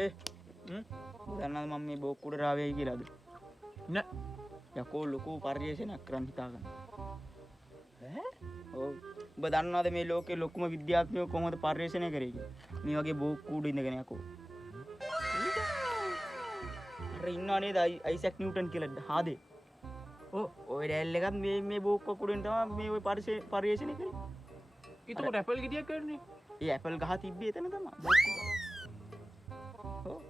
ඒ දන්නවද මම මේ බෝක්කුඩ රාවේයි කියලාද? නෑ. යකෝ ලොකු පරිශ්‍රණයක් කරන්න හිතාගන්න. ඔව්. ඔබ දන්නවද මේ ලෝකේ ලොකුම විද්‍යාඥයෝ කොහොමද පරිශ්‍රණය කරේ කියලා? මේ වගේ බෝක්කුඩ ඉඳගෙන යකෝ. අර ඉන්නව නේද අයිසැක් නිව්ටන් කියලා හාදේ. ඔය රැල් එකත් මේ බෝක්කුඩෙන් තමයි මේ ඔය පරිශ්‍රණය කරේ. ඒකට ඇපල් ගෙඩියක් කරන්නේ. ඒ ඇපල් ගහ තිබ්බේ එතන තමයි බෝක්කුඩ. ඔව්.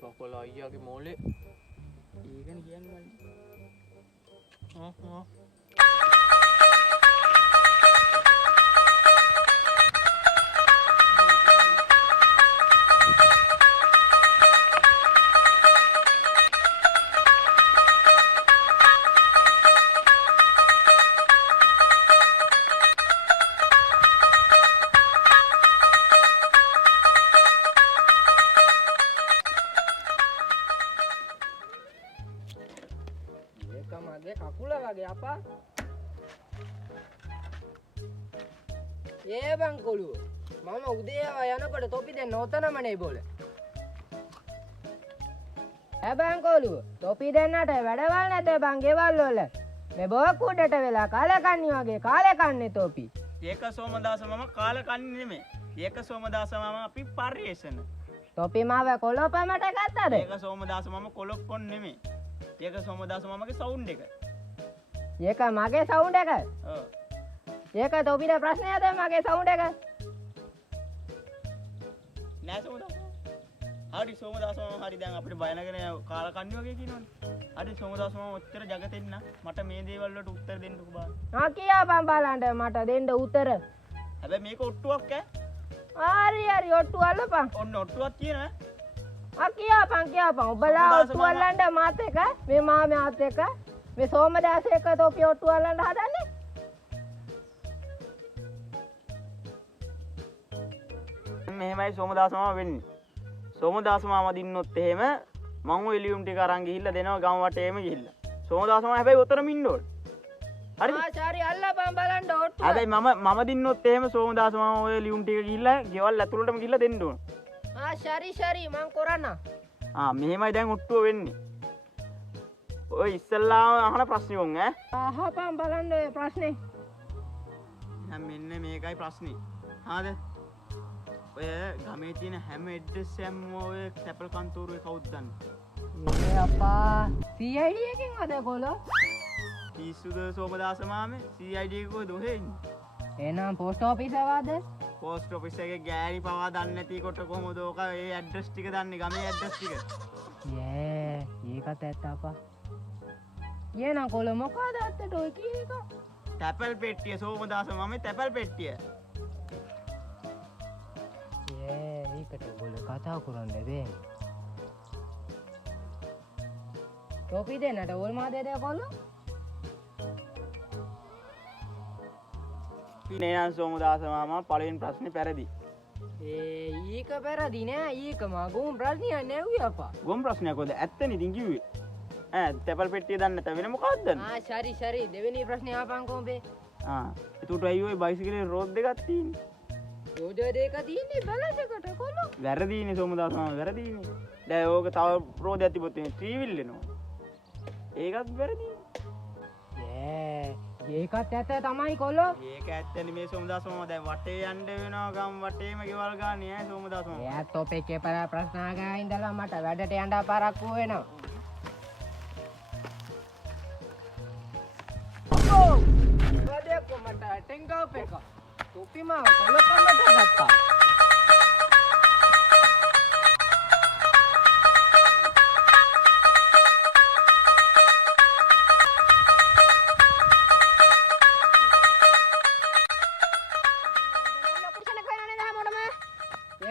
සොකොලා අයියාගේ මොලේ. ඒකනේ කියන්නේ මල්ලි. මගේ කකුල වගේ අපා ඒ බංකොලුව මම උදේව යනකොට තොපි දෙන්න ඔතනමනේ බෝල ඈ බංකොලුව තොපි දෙන්නට වැඩවල් නැත බං ගෙවල් වල මේ බෝක්කුඩට වෙලා කාලකන්ණි වගේ කාලකන්නේ තොපි ඒක සෝමදාස මම කාලකන්ණි නෙමෙයි ඒක සෝමදාස මම අපි පරිේෂණ තොපි මාව කොලොපමට ගත්තද ඒක සෝමදාස මම කොලොප්පොන් නෙමෙයි ඒක සෝමදාස මමගේ සවුන්ඩ් එක. ඒක මගේ සවුන්ඩ් එක? ඔව්. ඒක තොපිට ප්‍රශ්නයද මගේ සවුන්ඩ් එක? නෑ සෝමදාස. හරි සෝමදාස මම හරි දැන් අපිට බය නැගෙන කාලකන්ණි වගේ කියනවනේ. හරි සෝමදාස මම ඔච්චර జగතෙන්න මට මේ දේවල් වලට උත්තර දෙන්නකෝ බා. කියාපන් බලන්න මට දෙන්න උත්තර. හැබැයි මේක ඔට්ටුවක් හරි ඔට්ටු අල්ලපන්. ඔන්න ඔට්ටුවක් කියන කියාපන් ඔබලා ඔට්ටු අල්ලන්න මාත් එක මේ මාත් එක මේ සෝමදාස එක තොපි ඔට්ටු අල්ලන්න හදන්නේ මෙහෙමයි සෝමදාස මාම වෙන්නේ සෝමදාස මාම දින්නොත් එහෙම මම ඔය ලියුම් ටික අරන් ගිහිල්ලා දෙනවා ගම වටේම ගිහිල්ලා සෝමදාස මාම හැබැයි උතරම ඉන්න ඕනේ හරිද ආචාරි අල්ලපන් බලන්න ඔට්ටු හැබැයි මම දින්නොත් එහෙම සෝමදාස මාම ඔය ලියුම් ටික ගිහිල්ලා ගෙවල් ඇතුළටම ගිහිල්ලා දෙන්න ඕනේ ශරි මං කරන්න මෙහෙමයි දැන් ඔට්ටුව වෙන්නේ ඔය ඉස්සල්ලාම අහන ප්‍රශ්නේ උන් අහපන් බලන්න ඔය ප්‍රශ්නේ දැන් මෙන්න මේකයි ප්‍රශ්නේ හාද ඔය ගමේ තියෙන හැම ඇඩ්‍රස් එකම ඔය තැපල් කන්තෝරුවේ කවුද දන්නේ අපා CID එකෙන් අද කොලෝ පිස්සුද සෝමදාස මාමේ CID එක කොහෙද ඔහෙ ඉන්නේ එහෙනම් පෝස්ට් ඔෆිස් ආවද පෝස්ට් ඔෆිස් එකේ ගෑණි පවා දන්නේ නැති කොට කොහොමද ඕක ඒ ඇඩ්‍රස් ටික දන්නේ ගමේ ඇඩ්‍රස් ටික ඒකත් ඇත්ත අපා එහෙනම් කොල මොකද ඇත්තට ඔය කියන එක තැපල් පෙට්ටිය සෝමදාස මාමේ තැපල් පෙට්ටිය ඒකට බොල කතා කරන්න බෑනේ තොපි දෙන්නට ඕල් මාදේද කොල්ලෝ නේනම් සෝමදාස මාමා පළවෙනි ප්‍රශ්නේ පැරදි. ඊක පැරදි නෑ ඊක මගුම් ප්‍රශ්නයක් නෙව්වේ අපා. ගොම් ප්‍රශ්නයක් කොහෙද? ඇත්තනේ ඉතින් කිව්වේ. තැපල් පෙට්ටිය දන්නේ නැත වෙන මොකක්ද දන්නේ? ශරි දෙවෙනි ප්‍රශ්නේ ආපන් කොම්බේ. එතකොට අයියෝ ඔය බයිසිකලේ රෝඩ් දෙකක් තියෙන්නේ. රෝඩ් දෙක තියෙන්නේ බලසකට කොල්ලෝ. වැරදීනේ සෝමදාස මාමා වැරදීනේ. දැන් ඕක තව රෝඩයක් තිබොත් එන්නේ ත්‍රිවිල් වෙනවා. ඒකත් වැරදීනේ. ඒකත් ඇත්ත තමයි කොල්ලෝ. ඒක ඇත්තනේ මේ සෝමදාස මාමා දැන් වටේ යන්න වෙනවා ගම් වටේම ගෙවල් ගානේ ඈ සෝමදාස මාමා. එයාත් තොපෙක්ගේ ප්‍රශ්න අහගෙන ඉඳලා මට වැඩට යන්න පාරක්කු වෙනවා. වැඩේ කොමට ටෙන්ගෝපේක. තොපිම කොලකමට ගත්තා.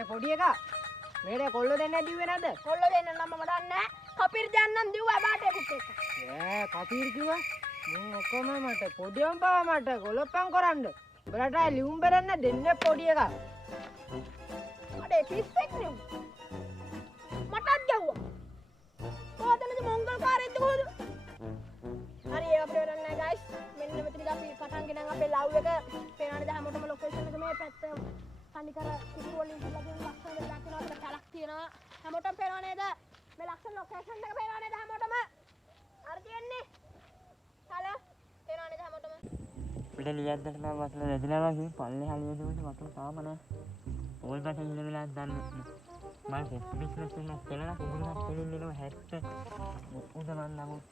පොඩි එකා මේක කොල්ල දෙන්න දිව්වේ නැද්ද? කොල්ල දෙන්න නම් මම දන්නේ නැහැ. කපිර් දෙන්නම් දිව්වා බාටේකුත් එක්ක. කපිර් කිව්වා? මම ඔක්කොම මට පොඩියම් පාව මට කොලප්පම් කරන්න. උඹලට ලියුම් බරන්න දෙන්නේ පොඩි එකා. අඩේ පිස්සෙක් නේ. මටත් ගැව්වා. කොහොමද මොංගල් කාරෙද්ද කොහොමද? හරි ඒක අපිට වෙන්නේ නැහැ guys. මෙන්න මෙතන අපි පටන් ගෙන අපේ ලව් එක පේනවානේ දැන් මොටම ලොකේෂන් එක මේ පැත්ත. කණිකර කුකුරු වලින් ඉල්ලගෙන ලස්සන දෙයක් කරනවා අපිට හැමෝටම පේනව නේද? මේ ලක්ෂණ ලොකේෂන් එක පේනව නේද හැමෝටම? අර තියන්නේ. හලෝ. පේනව නේද හැමෝටම? පිට ලියද්දට නම් වස්ල වැදිනවා කි පල්ලේ හලියද උඩ වතුර තාම නැහැ. ඕල් බට ඉන්න වෙලාවක් දන්නේ නැහැ. මම බිස්නස් එකක් කරලා ඉන්නත් දෙලින්නවා 70 උඩ මන් නමුත්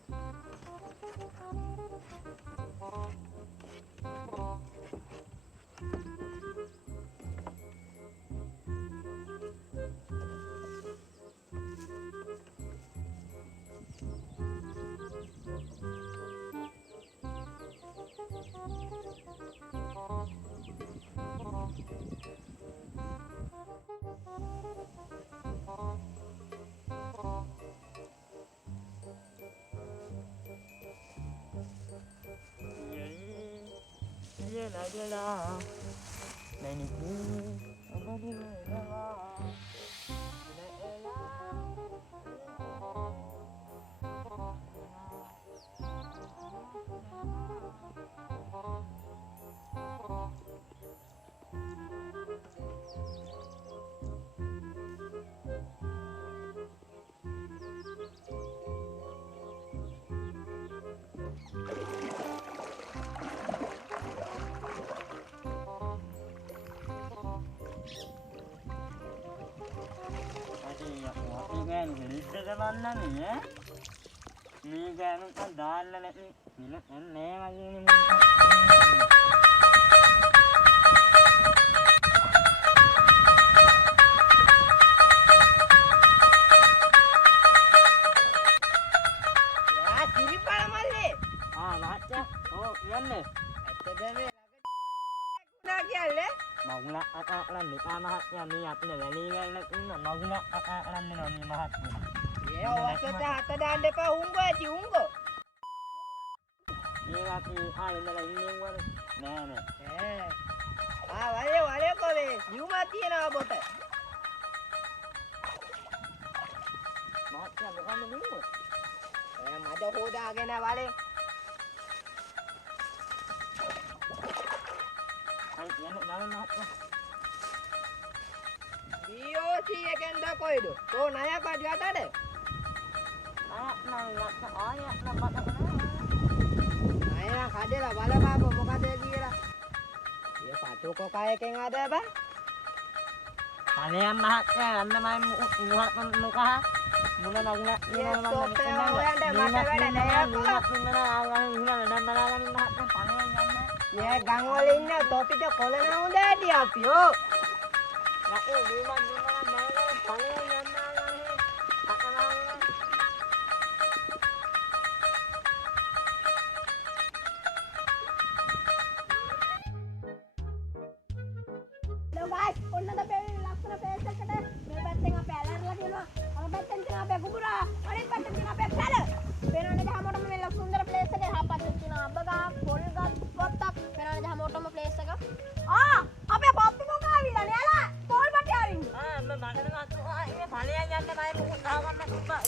Nagala, nani ku, abadi nagala, Nani ya? Ni kan daal na ni ne lagi ni. Ya, siri pala malle. Ah, baca. Oh, yanne. Atadame. Na kyalle? Magula akalan ni mahatnya ni apne veli galla magula akalan ni mahatnya. ඒ ඔවසට හත දාන්න එපා උංගෝ ඇති උංගෝ. මේ අපි ආයෙත් ඉන්නේ වර නෑ නෑ. වලේ කොලේ නියුමක් තියනවා බොට. මාත්‍යා මොකන්ද නියුම? මඩ හොදාගෙන වලේ. අයි යන්න දාන්න මාත්‍යා. BOC එකෙන්ද කොයිද? තෝ ණයක් වඩාටද? Ayah kade lah bala apa mau kade kira. Ya patu kok kayak ada apa? Kalian mahaknya anda main muat muka. Mula nagna ini ya gangolin topi tu kolen udah dia pio. Nak lima guys, ඔන්න ද පෙරේ ලක්ෂණ pace එකට මේ පැත්තෙන් අපේ ඇලර්ලා තියෙනවා. අර පැත්තෙන් තියෙන අපේ කුඹුරා. අනිත් පැත්තෙන් තියෙන අපේ සැල. පේනවනේ හැමෝටම මේ සුන්දර ප්ලේස් එකේ හපත්තෙන් තියෙන අබ ගහ, පොල් ගස් පොත්තක්. පේනවනේ හැමෝටම ප්ලේස් එක. අපේ පොප්පි කොක ආවිලා නේලා. පොල් බටේ ආවින්නේ. මම මඩන අතෝ මේ ඵලයන් යන්න බය මොකද දාගන්න Suppa.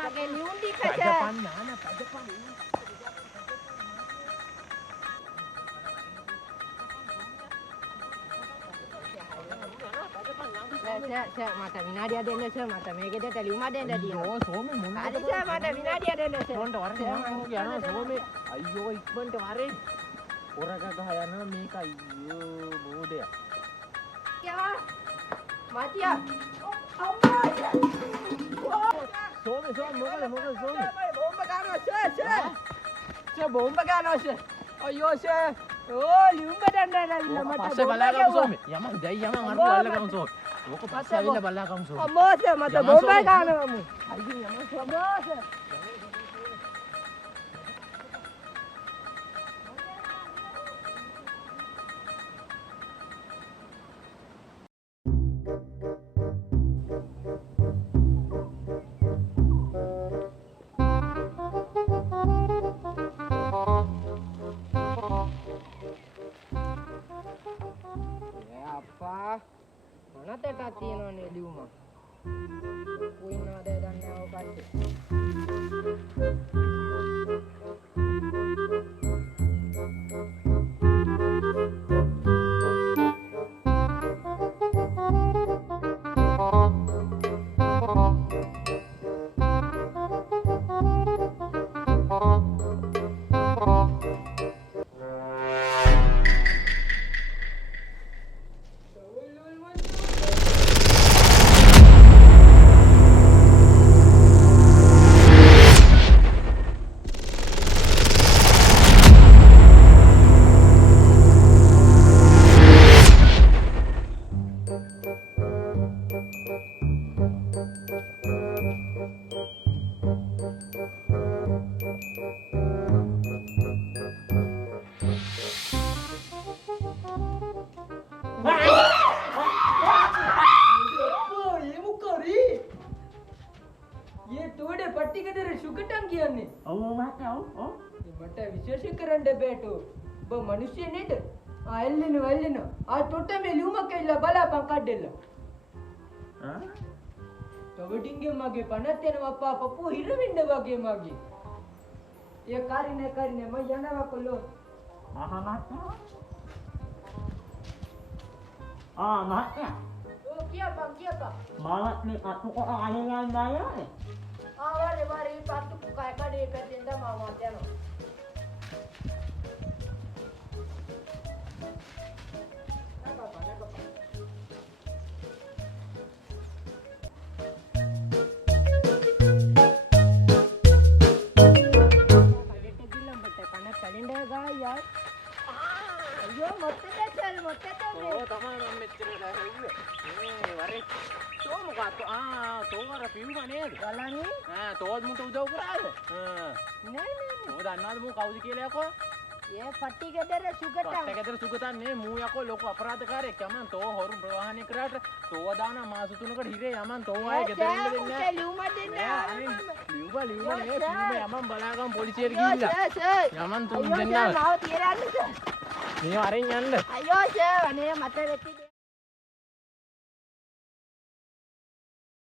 Makai nyundi kaca. Saya mata minadi ada ni saya mata mega dia tadi rumah dia dia. Oh, somi mana? Ada saya mata minadi ada ni saya. Orang orang yang ada somi. Ayo ikut tu hari. Orang kata hayana mika iyo bodoh. Matiya. සෝමේ මොකද සෝමේ? බෝම්බ ගන්නවා ෂර් බෝම්බ ගන්නවා ෂර්. අයියෝ ෂර්. ඕ ලියුම්බ දන්නලා මට පස්සේ බලාගමු සෝමේ. යමන් දැයි යමන් අර අල්ලගමු සෝමේ. ඕක පස්සේ ඇවිල්ලා බලාගමු සෝමේ. අම්මෝ ෂර් මට බෝම්බ ගන්නවා මු. අයියෝ යමන් ෂර්. අප්පා මොනතට තියෙනවනේ ලියුම. කොයින්නාද දන්නේ ඔය කට්ටිය. पट्टी के तेरे शुगर टंकी अन्ने मट विशेष करंट बेटो ब मनुष्य नेट आ एल्लिनो आ टोटे में लूमा केला बला पंकडेला तवटिंगे मागे पनतेन अप्पा पप्पू हिरविंड वागे मागे ये कारिने मैं जानवा कोलो ओ किया पा Malat ni aku kok ayah daya ni. वारे पातु काय का दे पेंदा मावात्यानो यार अयो मत्ते चल ඕ තමයි මම මෙච්චර දැහුවේ. මේ වරේ තෝ මොකක්ද? තෝවර පිව්වා නේද? ගලන්නේ තෝල් මුට උදව් කරාද? नहीं තෝ දන්නවද මෝ කවුද කියලා යකෝ? ये पट्टी के दर सुगटा පට්ටකතර සුගතන් නේ මූ යකෝ ලොකු අපරාධකාරයෙක් යමන් තෝ හොරු ප්‍රවාහනය කරාට තෝව දාන මාස 3කට හිරේ යමන් තෝ ආයේ ගෙදර ඉන්න දෙන්නේ නැහැ. ලියුම දෙන්න ලියුම නේ යමන් බලාගමු පොලිසියට ගිහිල්ලා යමන් තුන් දෙන්නා මාව තියරන්න මේ වරෙන් යන්න අයියෝ ෂර් අනේ මට වෙති